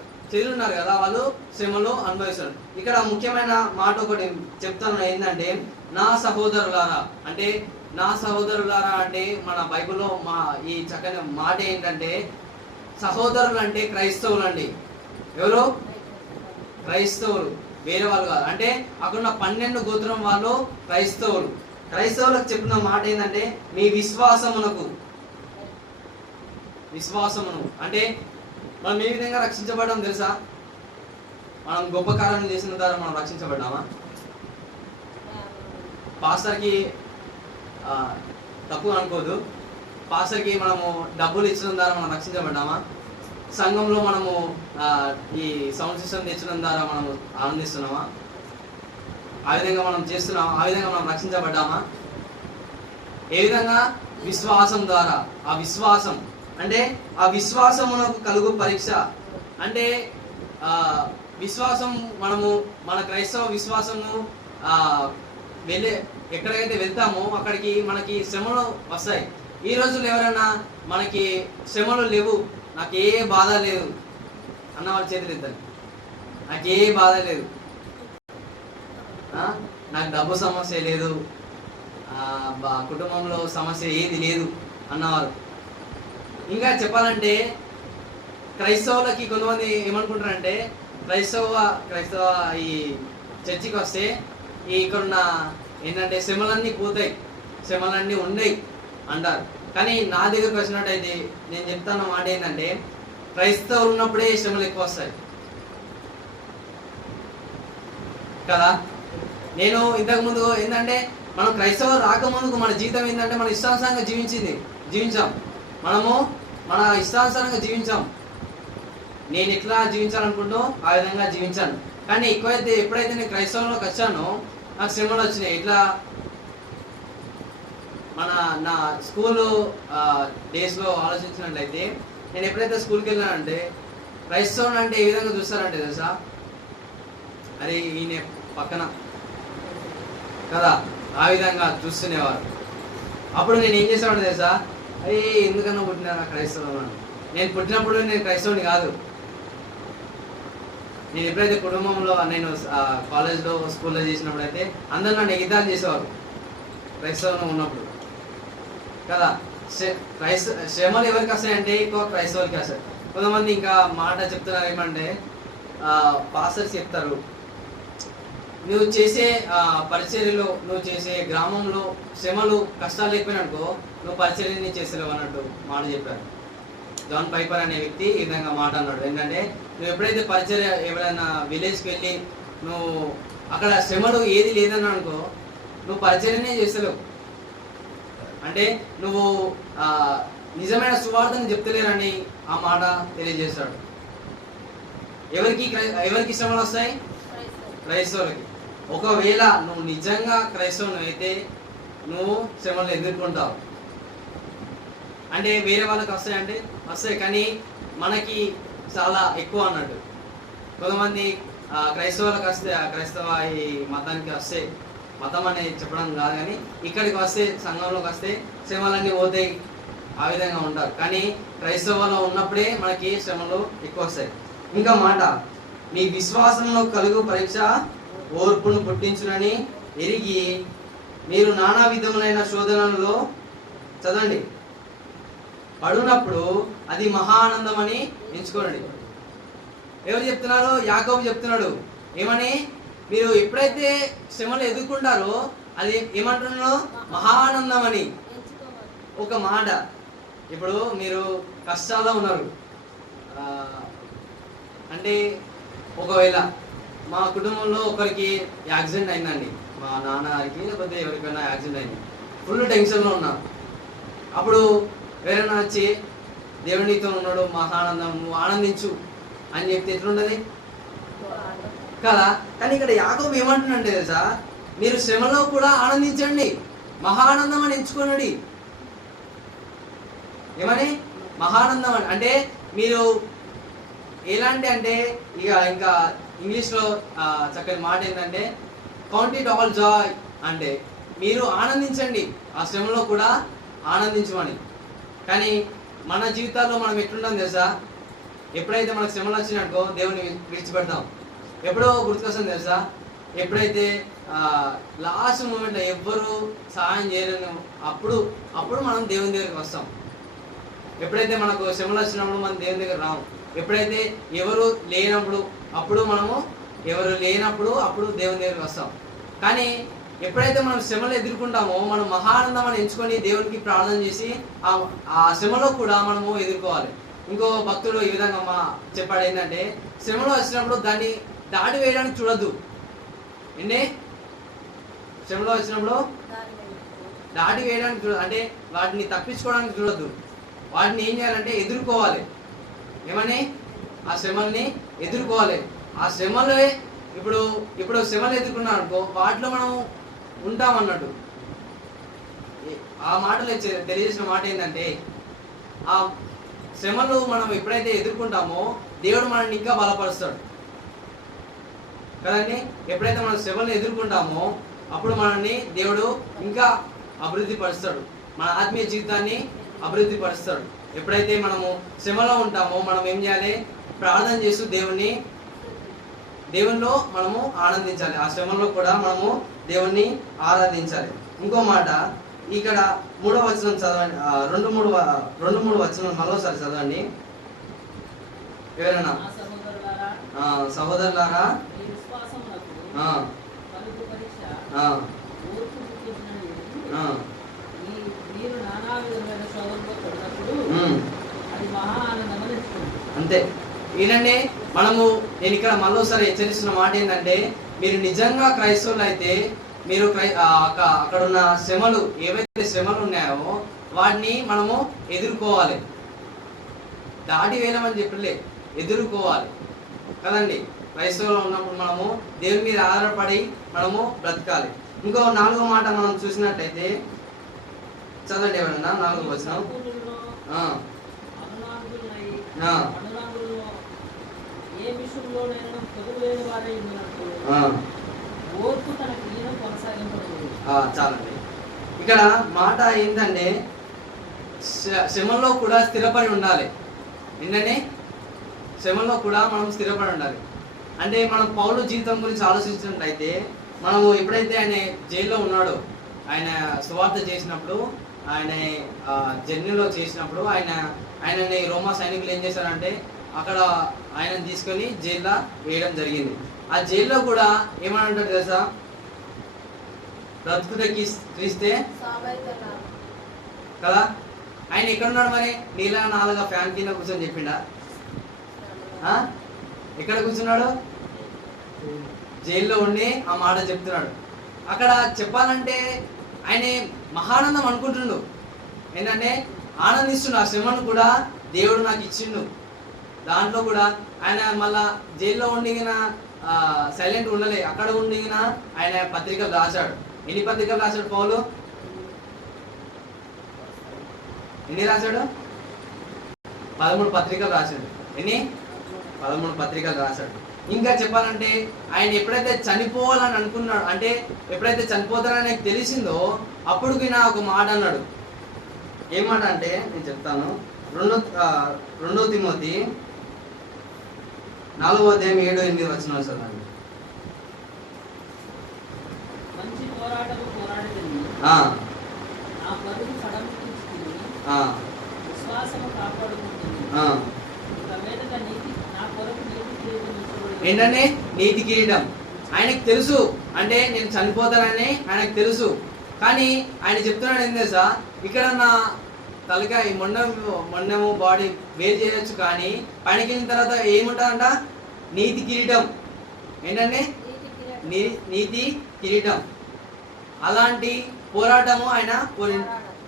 కదా, వాళ్ళు శ్రమలు అనుభవిస్తారు. ఇక్కడ ముఖ్యమైన మాట ఒకటి చెప్తాను, ఏంటంటే నా సహోదరులారా. అంటే నా సహోదరులారా అంటే మన బైబిల్లో ఈ చక్కని మాట ఏంటంటే, సహోదరులు అంటే క్రైస్తవులు అండి. ఎవరు? క్రైస్తవులు, వేరే వాళ్ళు కాదు. అంటే అక్కడున్న 12 గోత్రం వాళ్ళు క్రైస్తవులకు చెప్పిన మాట ఏంటంటే, మీ విశ్వాసమును అంటే మనం ఏ విధంగా రక్షించబడ్డాం తెలుసా? మనం గొప్ప కార్యం చేసిన ద్వారా మనం రక్షించబడ్డామా? పాస్టర్కి తప్పు అనుకోదు, పాస్టర్కి మనము డబ్బులు ఇచ్చడం ద్వారా మనం రక్షించబడ్డామా? సంఘంలో మనము ఈ సౌండ్ సిస్టమ్ తెచ్చడం ద్వారా మనము ఆనందిస్తున్నామా? ఆ విధంగా మనం చేస్తున్నామా? ఆ విధంగా మనం రక్షించబడ్డామా? ఏ విధంగా? విశ్వాసం ద్వారా. ఆ విశ్వాసం అంటే ఆ విశ్వాసమునకు కలుగు పరీక్ష. అంటే విశ్వాసం, మన క్రైస్తవ విశ్వాసము ఎక్కడికైతే వెళ్తామో అక్కడికి మనకి శ్రమలు వస్తాయి. ఈ రోజుల్లో ఎవరైనా మనకి శ్రమలు లేవు, నాకు ఏ బాధ లేదు అన్న వాళ్ళ చేతులు ఎత్తారు. నాకు ఏ బాధ లేదు, నాకు డబ్బు సమస్య లేదు, కుటుంబంలో సమస్య ఏది లేదు అన్నవారు. ఇంకా చెప్పాలంటే క్రైస్తవులకి కొంతమంది ఏమనుకుంటారంటే, క్రైస్తవ ఈ చర్చికి వస్తే ఇక్కడున్న ఏంటంటే శ్రమలన్నీ పోతాయి, శ్రమలన్నీ ఉన్నాయి అంటారు. కానీ నా దగ్గరకు వచ్చినట్టయితే నేను చెప్తాను మాట ఏంటంటే, క్రైస్తవులు ఉన్నప్పుడే శ్రమలు ఎక్కువ వస్తాయి. కదా. నేను ఇంతకు ముందు ఏంటంటే మనం క్రైస్తవులు రాకముందుకు మన జీవితం ఏంటంటే మన ఇష్టానుసారంగా జీవించాం. మనము మన ఇష్టానుసారంగా జీవించాం. నేను ఎట్లా జీవించాలనుకుంటూ ఆ విధంగా జీవించాను. కానీ ఎప్పుడైతే నేను క్రైస్తవంలోకి వచ్చానో నాకు శ్రమలు వచ్చినాయి. ఇట్లా నా స్కూల్ డేస్లో ఆలోచించినట్లయితే నేను ఎప్పుడైతే స్కూల్కి వెళ్ళానంటే క్రైస్తవుని అంటే ఏ విధంగా చూస్తారంటే తెలుసా, అరే ఈయన పక్కన కదా ఆ విధంగా చూస్తునేవారు. అప్పుడు నేను ఏం చేసేవాడిని తెలుసా, అరే ఎందుకన్నా పుట్టినా క్రైస్తవులు. నేను పుట్టినప్పుడు నేను క్రైస్తవుని కాదు. నేను ఎప్పుడైతే కుటుంబంలో నేను కాలేజ్లో స్కూల్లో చేసినప్పుడు అయితే అందరూ నన్ను ఎగితాలు చేసేవారు క్రైస్తవంలో ఉన్నప్పుడు కదా. శ్రమలు ఎవరికి వస్తాయంటే ఎక్కువ క్రైస్తవులకి వస్తాయి. కొంతమంది ఇంకా మాట చెప్తున్నారు ఏమంటే పాస్టర్స్ చెప్తారు, నువ్వు చేసే పరిచర్యలో నువ్వు చేసే గ్రామంలో శ్రమలు కష్టాలు లేకపోయినా అనుకో నువ్వు పరిచర్యని చేసేలేవు అన్నట్టు మాట చెప్పారు. జాన్ పైపర్ అనే వ్యక్తి ఈ విధంగా మాట అన్నాడు. ఏంటంటే నువ్వు ఎప్పుడైతే పరిచర్య ఎవరైనా విలేజ్కి వెళ్ళి నువ్వు అక్కడ శ్రమలు ఏది లేదని అనుకో నువ్వు పరిచర్యనే చేస్తలేవు. అంటే నువ్వు నిజమైన సువార్తను చెప్తలేరని ఆ మాట తెలియజేస్తాడు. ఎవరికి శ్రమలు వస్తాయి? క్రైస్తవులకి. ఒకవేళ నువ్వు నిజంగా క్రైస్తవుని అయితే నువ్వు శ్రమలు ఎదుర్కొంటావు. అంటే వేరే వాళ్ళకి వస్తాయంటే వస్తాయి, కానీ మనకి చాలా ఎక్కువ అన్నట్టు. కొంతమంది క్రైస్తవులకు వస్తే క్రైస్తవ ఈ మతానికి వస్తే, మతం అనేది చెప్పడం కాదు కానీ ఇక్కడికి వస్తే సంఘంలోకి వస్తే శ్రమలన్నీ పోతాయి ఆ విధంగా ఉంటారు. కానీ క్రైస్తవంలో ఉన్నప్పుడే మనకి శ్రమలు ఎక్కువ వస్తాయి. ఇంకా మాట, నీ విశ్వాసంలో కలుగు పరీక్ష ఓర్పును పుట్టించునని ఎరిగి మీరు నానా విధములైన శోధనలలో చదవండి పడునప్పుడు అది మహా ఆనందం అని ఎంచుకోండి. ఎవరు చెప్తున్నారు? యాకోబు చెప్తున్నాడు. ఏమని? మీరు ఎప్పుడైతే శ్రమలు ఎదుర్కొంటారో అది ఏమంటున్నారో మహా ఆనందం అని. ఒక మాట, ఇప్పుడు మీరు కష్టాల్లో ఉన్నారు అంటే, ఒకవేళ మా కుటుంబంలో ఒకరికి యాక్సిడెంట్ అయిందండి, మా నాన్నగారికి లేకపోతే ఎవరికైనా యాక్సిడెంట్ అయింది, ఫుల్ టెన్షన్లో ఉన్నా. అప్పుడు ఎవరైనా వచ్చి దేవునితో ఉన్నాడు మహానందం నువ్వు ఆనందించు అని చెప్తే ఎట్లుంటది కదా. కానీ ఇక్కడ యాకోబు ఏమంటున్నాడంటే తెలుసా, మీరు శ్రమలో కూడా ఆనందించండి, మహానందం అని ఎంచుకోనండి. ఏమని? మహానందం అని. అంటే మీరు ఎలాంటి అంటే ఇంకా ఇంగ్లీష్లో చక్కని మాట ఏంటంటే కౌంట్ ఇట్ ఆల్ జాయ్, అంటే మీరు ఆనందించండి, ఆ శ్రమలో కూడా ఆనందించమని. కానీ మన జీవితాల్లో మనం ఎట్లుంటాం తెలుసా, ఎప్పుడైతే మనకు శ్రమలు వచ్చినట్టుకో దేవుని విడిచిపెడతాం. ఎప్పుడో గుర్తుకొస్తుంది తెలుసా, ఎప్పుడైతే లాస్ట్ మూమెంట్లో ఎవ్వరు సహాయం చేయలేను అప్పుడు మనం దేవుని దగ్గరికి వస్తాం. ఎప్పుడైతే మనకు శ్రమలు వచ్చినప్పుడు మనం దేవుని దగ్గర రాము. ఎప్పుడైతే ఎవరు లేనప్పుడు అప్పుడు దేవుని దగ్గరికి వస్తాం. కానీ ఎప్పుడైతే మనం శ్రమలు ఎదుర్కొంటామో మనం మహానందం అని ఎంచుకొని దేవునికి ప్రార్థన చేసి ఆ శ్రమలో కూడా మనము ఎదుర్కోవాలి. ఇంకో భక్తుడు ఈ విధంగా చెప్పాడు ఏంటంటే, శ్రమలో వచ్చినప్పుడు దాన్ని దాటి వేయడానికి చూడద్దు. ఏంటి? శ్రమలో వచ్చినప్పుడు దాటి వేయడానికి చూడదు, అంటే వాటిని తప్పించుకోవడానికి చూడద్దు. వాటిని ఏం చేయాలంటే ఎదుర్కోవాలి. ఏమని? ఆ శ్రమల్ని ఎదుర్కోవాలి. ఆ శ్రమలే ఇప్పుడు శ్రమలు ఎదుర్కొన్నాం అనుకో వాటిలో మనం ఉంటామన్నట్టు. ఆ మాటలు తెలియజేసిన మాట ఏంటంటే, ఆ శ్రమలు మనం ఎప్పుడైతే ఎదుర్కొంటామో దేవుడు మనల్ని ఇంకా బలపరుస్తాడు కదండి. ఎప్పుడైతే మనం శ్రమలను ఎదుర్కొంటామో అప్పుడు మనల్ని దేవుడు ఇంకా అభివృద్ధి పరుస్తాడు, మన ఆత్మీయ జీవితాన్ని అభివృద్ధి పరుస్తాడు. ఎప్పుడైతే మనము శ్రమలో ఉంటామో మనం ఏం చేయాలి? ప్రార్థన చేస్తూ దేవునిలో మనము ఆనందించాలి. ఆ శ్రమలో కూడా మనము దేవుణ్ణి ఆరాధించాలి. ఇంకో మాట, ఇక్కడ 3వ వచనం చదవండి, 2-3 వచనం మరోసారి చదవండి ఎవరైనా. సహోదరులారా అంతే. ఏంటంటే నేను ఇక్కడ మరోసారి హెచ్చరిస్తున్న మాట ఏంటంటే, మీరు నిజంగా క్రైస్తవులు అయితే మీరు అక్కడ ఉన్న శ్రమలు, ఏవైతే శ్రమలు ఉన్నాయో వాటిని మనము ఎదుర్కోవాలి. దాటి వేయమని చెప్పలే, ఎదుర్కోవాలి కదండి. క్రైస్తవులు ఉన్నప్పుడు మనము దేవుని మీద ఆధారపడి మనము బ్రతకాలి. ఇంకో 4వ మాట మనం చూసినట్టయితే చదవండి ఎవరన్నా 4వ వచనం. చాలండి. ఇక్కడ మాట ఏంటంటే శ్రమలో కూడా స్థిరపడి ఉండాలి. ఏంటంటే శ్రమలో కూడా మనం స్థిరపడి ఉండాలి. అంటే మనం పౌలు జీవితం గురించి ఆలోచించినట్లయితే, మనము ఎప్పుడైతే ఆయన జైల్లో ఉన్నాడో, ఆయన సువార్త చేసినప్పుడు, ఆయన జర్నీలో చేసినప్పుడు ఆయనని రోమా సైనికులు ఏం చేశారంటే అక్కడ ఆయనను తీసుకొని జైల్లో వేయడం జరిగింది. ఆ జైల్లో కూడా ఏమని అంటారు తెలుసా? బ్రతుకుటే క్రీస్తే కదా. ఆయన ఎక్కడున్నాడు మరి? నీలా నాలుగా ఫ్యాన్ కింద కూర్చొని చెప్పిండా? ఎక్కడ కూర్చున్నాడు? జైల్లో ఉండి ఆ మాట చెప్తున్నాడు. అక్కడ చెప్పాలంటే ఆయన మహానందం అనుకుంటుండు. ఏంటంటే ఆనందిస్తుండు. ఆ శ్రమను కూడా దేవుడు నాకు ఇచ్చిండు. దాంట్లో కూడా ఆయన మళ్ళా జైల్లో ఉండిగిన సైలెంట్ ఉండలే. అక్కడ ఉండిగిన ఆయన పత్రికలు రాశాడు. ఎన్ని పత్రికలు రాశాడు పౌలు? ఎన్ని రాశాడు? 13 పత్రికలు రాశాడు. ఎన్ని? 13 పత్రికలు రాశాడు. ఇంకా చెప్పాలంటే ఆయన ఎప్పుడైతే చనిపోవాలని అనుకున్నాడు, అంటే ఎప్పుడైతే చనిపోతారని తెలిసిందో అప్పుడు ఒక మాట అన్నాడు. ఏం మాట అంటే నేను చెప్తాను. 2 తిమోతి 4వ అధ్యాయం 7-8 వచనాలు చదవండి. ఏంటంటే నీతి కిరీటం. ఆయనకు తెలుసు, అంటే నేను చనిపోతానని ఆయనకు తెలుసు. కానీ ఆయన చెప్తున్నాడు ఏం తెలుసా? ఇక్కడ నా తలకాయ మొండము బాడీ వేరు చేయొచ్చు, కానీ పైనకి వెళ్ళిన తర్వాత ఏముంటుందంట? నీతి కిరీటం. ఏంటంటే నీతి కిరీటం. అలాంటి పోరాటము ఆయన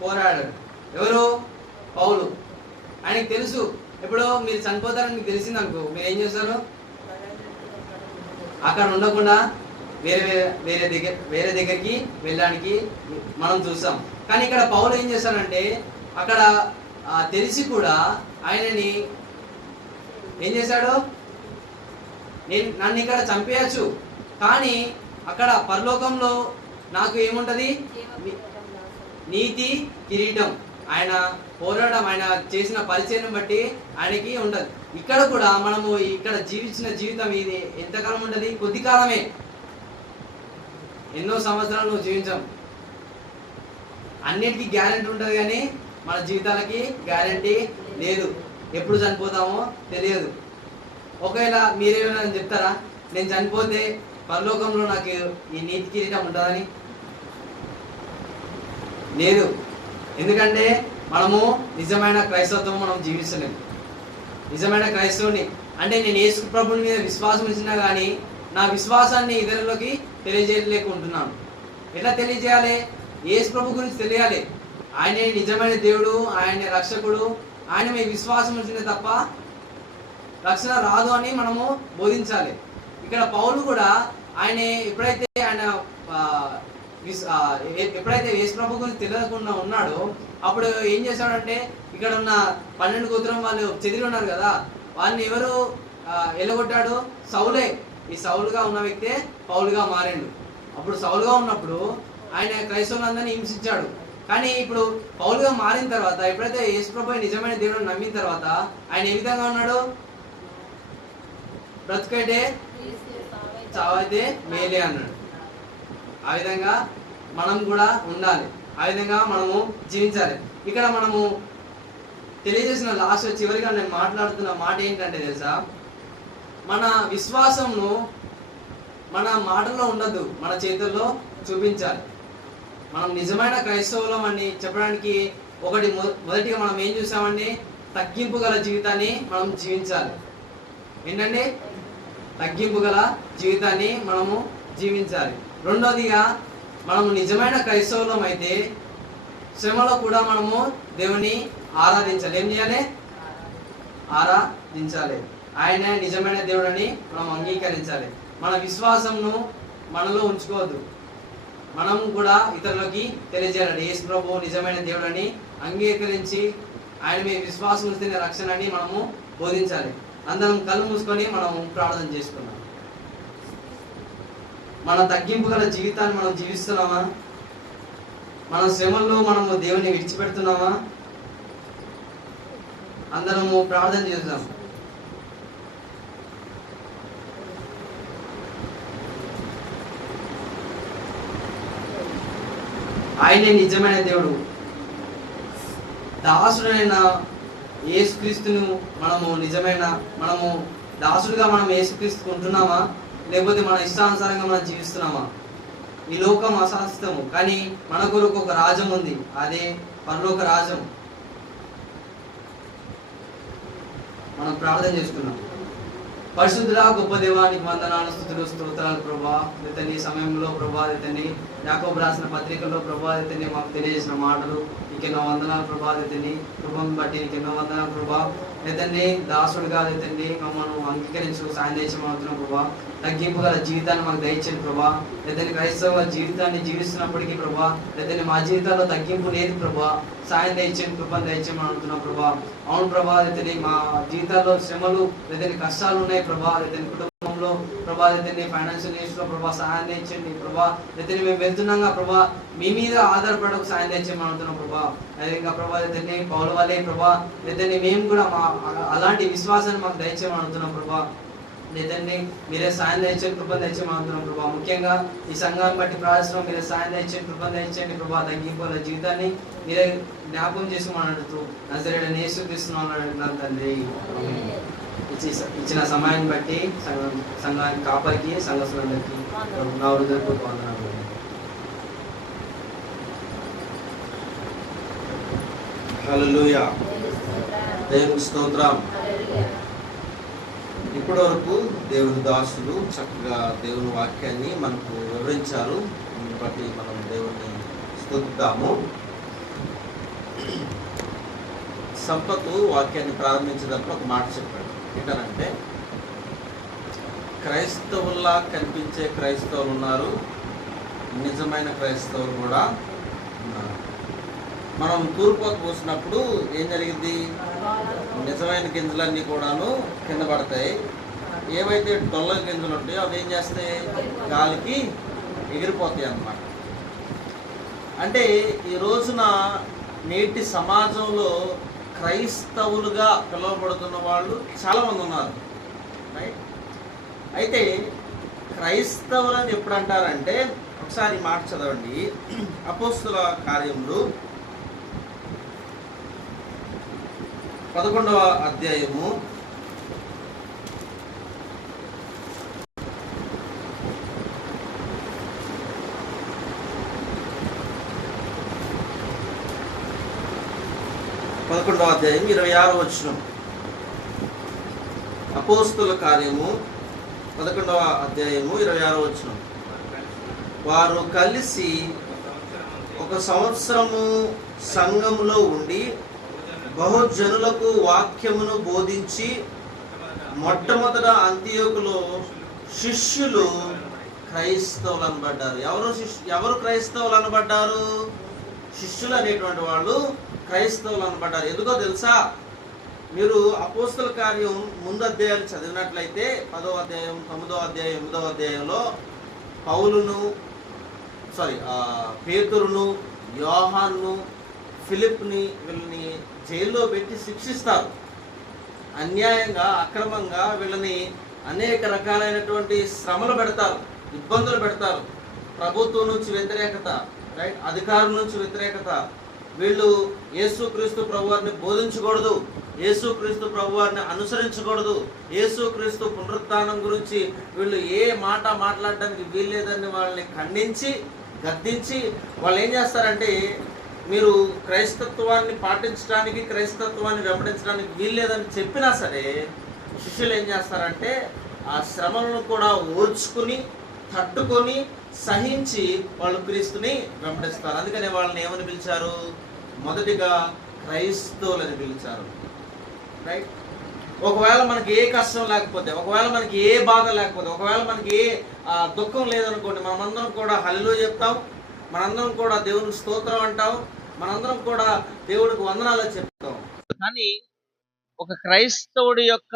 పోరాడాడు. ఎవరు? పౌలు. ఆయనకు తెలుసు. ఇప్పుడు మీరు చనిపోతారని మీకు తెలిసింది అనుకో, మీరు ఏం చేస్తారు? అక్కడ ఉండకుండా వేరే దగ్గరికి వెళ్ళడానికి మనం చూస్తాం. కానీ ఇక్కడ పౌలు ఏం చేశాడంటే అక్కడ తెలిసి కూడా ఆయనని ఏం చేశాడు? నన్ను ఇక్కడ చంపేయచ్చు, కానీ అక్కడ పరలోకంలో నాకు ఏముంటది? నీతి కిరీటం. ఆయన పోరాటం, ఆయన చేసిన పరిచయం బట్టి ఆయనకి ఉంటది. ఇక్కడ కూడా మనము ఇక్కడ జీవించిన జీవితం ఇది ఎంతకాలం ఉంటది? కొద్ది కాలమే. ఎన్నో సంవత్సరాలు నువ్వు జీవించాం. అన్నిటికీ గ్యారెంటీ ఉంటుంది, కానీ మన జీవితాలకి గ్యారెంటీ లేదు. ఎప్పుడు చనిపోతామో తెలియదు. ఒకవేళ మీరేమైనా చెప్తారా నేను చనిపోతే పరలోకంలో నాకు ఈ నీతి కిరీటం ఉంటుందని? లేదు. ఎందుకంటే మనము నిజమైన క్రైస్తవత్వం మనం జీవిస్తలేము. నిజమైన క్రైస్తవుని అంటే నేను యేసు ప్రభుని మీద విశ్వాసం ఇచ్చినా కానీ నా విశ్వాసాన్ని ఇతరులకి తెలియజేయలేకుంటున్నాను. ఎట్లా తెలియజేయాలి? యేసు ప్రభు గురించి తెలియాలి. ఆయనే నిజమైన దేవుడు, ఆయన రక్షకుడు, ఆయన మీ విశ్వాసం ఉంచితే తప్ప రక్షణ రాదు అని మనము బోధించాలి. ఇక్కడ పౌలు కూడా ఆయన ఎప్పుడైతే యేసు ప్రభు గురించి తెలియకుండా ఉన్నాడో అప్పుడు ఏం చేశాడంటే ఇక్కడ ఉన్న 12 గోత్రం వాళ్ళు చెదిరి ఉన్నారు కదా, వాళ్ళని ఎవరు ఎలగొట్టాడు? సౌలే. ఈ సౌలుగా ఉన్న వ్యక్తే పౌలుగా మారిండు. అప్పుడు సౌలుగా ఉన్నప్పుడు ఆయన క్రైస్తవులందరినీ హింసించాడు. కానీ ఇప్పుడు పౌలుగా మారిన తర్వాత, ఎప్పుడైతే యేసు ప్రభు నిజమైన దేవుడు నమ్మిన తర్వాత ఆయన ఏ విధంగా ఉన్నాడు? బ్రతుకైతే చావైతే మేలే అన్నాడు. ఆ విధంగా మనం కూడా ఉండాలి. ఆ విధంగా మనము జీవించాలి. ఇక్కడ మనము తెలియజేసిన లాస్ట్ చివరిగా నేను మాట్లాడుతున్న మాట ఏంటంటే తెలుసా? మన విశ్వాసంను మన మాటల్లో ఉండదు, మన చేతుల్లో చూపించాలి. మనం నిజమైన క్రైస్తవులం అని చెప్పడానికి మొదటిగా మనం ఏం చూసామండి? తగ్గింపు గల జీవితాన్ని మనం జీవించాలి. ఏంటంటే తగ్గింపు గల జీవితాన్ని మనము జీవించాలి. రెండోదిగా మనము నిజమైన క్రైస్తవులం అయితే శ్రమలో కూడా మనము దేవుని ఆరాధించాలి. ఏం చేయాలి? ఆరాధించాలి. ఆయనే నిజమైన దేవుడని మనం అంగీకరించాలి. మన విశ్వాసంను మనలో ఉంచుకోవద్దు. మనము కూడా ఇతరులకి తెలియజేయాలి. యేసు ప్రభువు నిజమైన దేవుడని అంగీకరించి ఆయన మీద విశ్వాసం ఉంచితే రక్షణ అని మనము బోధించాలి. అందరం కళ్ళు మూసుకొని మనము ప్రార్థన చేసుకున్నాం. మన తగ్గింపు గల జీవితాన్ని మనం జీవిస్తున్నామా? మన శ్రమల్లో మనము దేవుని విడిచిపెడుతున్నామా? అందరము ప్రార్థన చేద్దాం. ఆయనే నిజమైన దేవుడు. దాసుడైన యేసుక్రీస్తును మనము దాసుడుగా మనం యేసుక్రీస్తుకు ఉంటున్నామా? లేకపోతే మన ఇష్టానుసారంగా మనం జీవిస్తున్నామా? ఈ లోకం అశాశ్వతము, కానీ మన కొరకు ఒక రాజ్యం ఉంది, అదే పరలోక రాజ్యం. మనం ప్రార్థన చేసుకున్నాం. పరిశుద్ధుడా గొప్ప దేవానికి వందనాలు, స్తుతులు, స్తోత్రాలు ప్రభా. ఇతని సమయంలో ప్రభా, ఇతని యాకోబు రాసిన పత్రికలో ప్రభా, ఇతని మాకు తెలియజేసిన మాటలు నీకెన్నో వందనాలు ప్రభా. ఇతని కృపను బట్టి నీకెన్నో వందనాలు ప్రభా. ఇతన్ని దాసుడుగా ఇతన్ని మమ్మల్ని అంగీకరించు సాయం దయచేయమంటున్నాం ప్రభా. తగ్గింపు గల జీవితాన్ని మాకు దయచేయండి ప్రభా. ఇతని క్రైస్తవ జీవితాన్ని జీవిస్తున్నప్పటికీ ప్రభా, ఇతని మా జీవితాల్లో తగ్గింపు లేదు ప్రభా. సాయం దయచేయండి, కృపను దయచేయమని అంటున్నాం ప్రభా. అవును ప్రభా, ఇతని మా జీవితాల్లో శ్రమలు, ఇతని కష్టాలు ఉన్నాయి ప్రభా. ఇతని కుటుంబంలో ప్రభా, ఇతని ఫైనాన్షియల్ ఇష్యూలో ప్రభా సహాయం తెచ్చండి ప్రభా. ఇతని మేము వెళ్తున్నాగా ప్రభా, మీ మీద ఆధారపడకు సాయం తెచ్చేయమని అంటున్నాం ప్రభా. అదే ఇంకా ప్రభా, ఇతన్ని పౌలు వల్లే ప్రభా, ఇతన్ని మేము కూడా అలాంటి విశ్వాసాన్ని మాకు దయచేయమని అంటున్నాం ప్రభా. ఇతన్ని మీరే సాయం దయచేయండి, కృపను దయచేయమని అంటున్నాం ప్రభా. ముఖ్యంగా ఈ సంఘాన్ని బట్టి ప్రార్థిస్తున్నాం, మీరే సాయం దయచేయండి, కృపను దయచేయండి ప్రభా. తగ్గింపుల జీవితాన్ని మీరే జ్ఞాపకం చేసుకోమని అడుగుతూ నజరేయుడైన యేసుక్రీస్తునామమున అడుగుతున్నాను తండ్రి. ఇచ్చిన సమయాన్ని బట్టి సంఘానికి కాపరికి సంఘస్థులందరికీ నా హృదయపూర్వక వందనాలు. హల్లెలూయా, దేవుని స్తోత్రం. ఇప్పటి వరకు దేవుని దాసులు చక్కగా దేవుని వాక్యాన్ని మనకు వివరించారు. దీన్ని బట్టి మనం దేవుని స్తుతిద్దాము. సంపత్ వాక్యాన్ని ప్రారంభించేటప్పుడు ఒక మాట చెప్పాడు. ఏంటంటే క్రైస్తవుల్లా కనిపించే క్రైస్తవులు ఉన్నారు, నిజమైన క్రైస్తవులు కూడా ఉన్నారు. మనం తూర్పుకు పోసినప్పుడు ఏం జరిగింది? నిజమైన గింజలన్నీ కూడాను కింద పడతాయి. ఏవైతే డొల్ల గింజలు ఉంటాయో అవి ఏం చేస్తాయి? గాలికి ఎగిరిపోతాయి అన్నమాట. అంటే ఈ రోజున నేటి సమాజంలో క్రైస్తవులుగా పిలువబడుతున్న వాళ్ళు చాలామంది ఉన్నారు, రైట్? అయితే క్రైస్తవులని ఎప్పుడు అంటారంటే, ఒకసారి మాట చదవండి. అపోస్తుల కార్యములు 11వ అధ్యాయము 26వ వచనం. అపోస్తుల కార్యము 11వ అధ్యాయము 26వ వచనం. వారు కలిసి 1 సంవత్సరము సంఘములో ఉండి బహుజనులకు వాక్యమును బోధించి మొట్టమొదట అంతియోకులో శిష్యులు క్రైస్తవులు అనబడ్డారు. ఎవరు క్రైస్తవులు అనబడ్డారు? శిష్యులు అనేటువంటి వాళ్ళు క్రైస్తవులు అనబడ్డారు. ఎందుకో తెలుసా? మీరు అపోస్తుల కార్యం ముందు అధ్యాయాలు చదివినట్లయితే 10వ అధ్యాయం, 9వ అధ్యాయం, 8వ అధ్యాయంలో పేతురును, యోహాన్ను, ఫిలిప్ని వీళ్ళని జైల్లో పెట్టి శిక్షిస్తారు. అన్యాయంగా, అక్రమంగా వీళ్ళని అనేక రకాలైనటువంటి శ్రమలు పెడతారు, ఇబ్బందులు పెడతారు. ప్రభుత్వం నుంచి వ్యతిరేకత, రైట్, అధికారుల నుంచి వ్యతిరేకత. వీళ్ళు యేసుక్రీస్తు ప్రభువారిని బోధించకూడదు, యేసుక్రీస్తు ప్రభువారిని అనుసరించకూడదు, యేసుక్రీస్తు పునరుత్థానం గురించి వీళ్ళు ఏ మాట మాట్లాడడానికి వీల్లేదని వాళ్ళని ఖండించి, గద్దించి వాళ్ళు ఏం చేస్తారంటే, మీరు క్రైస్తత్వాన్ని పాటించడానికి, క్రైస్తత్వాన్ని వెంబడించడానికి వీల్లేదని చెప్పినా సరే శిష్యులు ఏం చేస్తారంటే ఆ శ్రమలను కూడా ఓర్చుకుని తట్టుకొని సహించి వాళ్ళు క్రీస్తుని వెంబడిస్తారు. అందుకనే వాళ్ళని ఏమని పిలిచారు? మొదటిగా క్రైస్తవులని పిలిచారు. రైట్. ఒకవేళ మనకి ఏ కష్టం లేకపోతే, ఒకవేళ మనకి ఏ బాధ లేకపోతే, ఒకవేళ మనకి ఏ దుఃఖం లేదనుకోండి, మనమందరం కూడా హల్లెలూయా చెప్తాం, మనందరం కూడా దేవునికి స్తోత్రం అంటాం, మనందరం కూడా దేవుడికి వందనాలు చెప్తాం. కానీ ఒక క్రైస్తవుడి యొక్క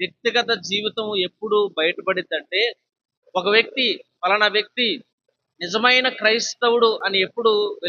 వ్యక్తిగత జీవితం ఎప్పుడు బయటపడిద్దంటే, ఒక వ్యక్తి, ఫలానా వ్యక్తి నిజమైన క్రైస్తవుడు అని ఎప్పుడు